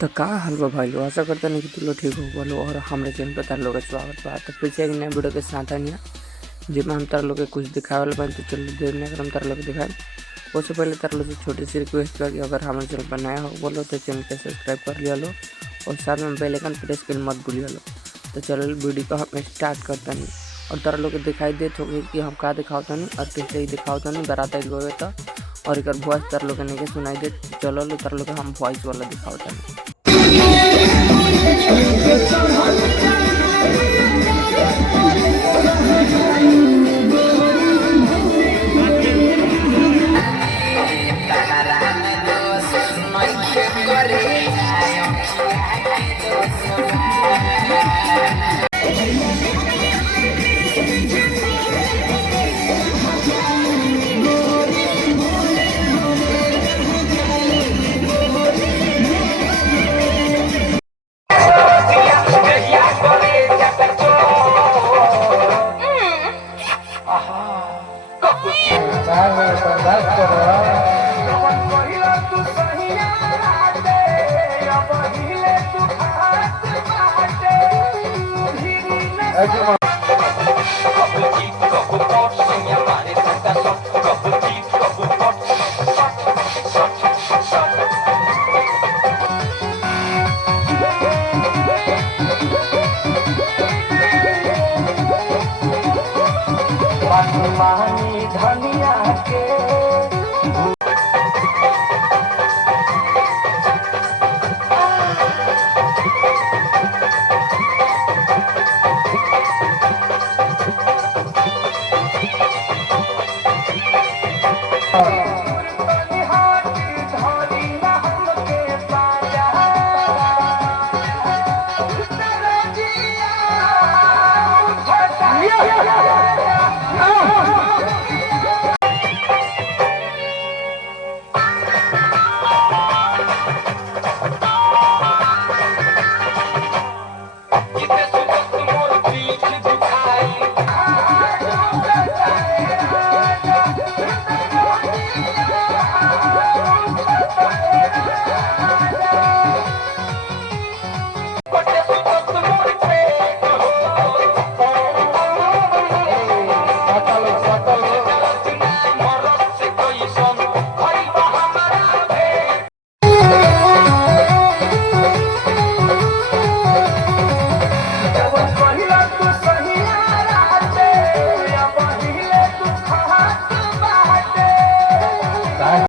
तो का हाल बा भाई लोग, आशा करता नहीं कि तुम लोग ठीक हो बोलो। और हमारे चैनल पर तार लोग का स्वागत बा। तो फिर से एक नया वीडियो के साथ आनी है जिसमें हम तार लोग के कुछ दिखावे वाले बन। तो चलो देखने अगर हम तार लोग के दिखाए उससे पहले तार लोग से छोटी सी रिक्वेस्ट बा कि अगर हमारे चैनल पर नया हो बोलो तो चैनल को सब्सक्राइब कर लिया लो और साथ में बेल आइकन प्रेस कर मत भूलिए लो। तो चलो वीडियो को हम स्टार्ट करता नहीं और तार लोग के दिखाई देते होगी कि हम का दिखावता नहीं और कैसे ही दिखावता नहीं डराता ही गए तो और एक वॉइस तार लोग नहीं सुनाई दे। चलो लो तार लोग हम वॉइस वाला दिखावता नहीं।